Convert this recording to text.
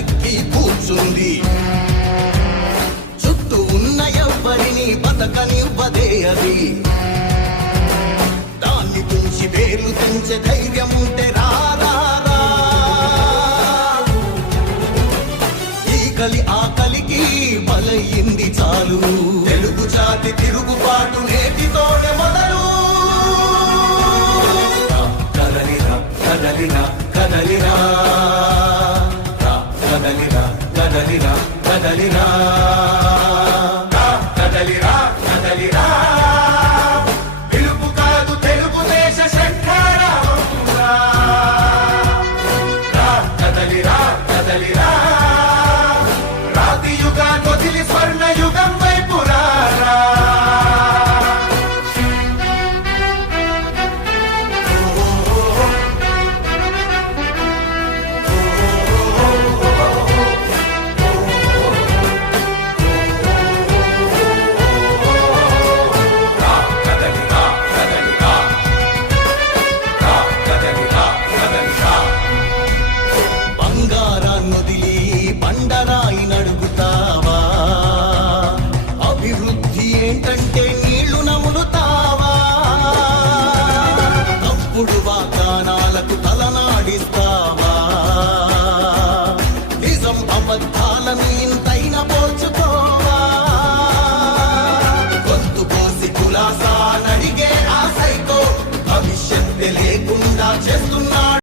తలెక్కి కూర్చుంది. చుట్టూ ఉన్న ఎవ్వరిని బతకనివ్వదే అది. దాన్ని తుంచి పేర్లు తెంచే ధైర్యం ఉంటే రారా ఈ కలి ఆకలికి బలయింది చాలు. కదలిరా కదలిరా. ఏంటంటే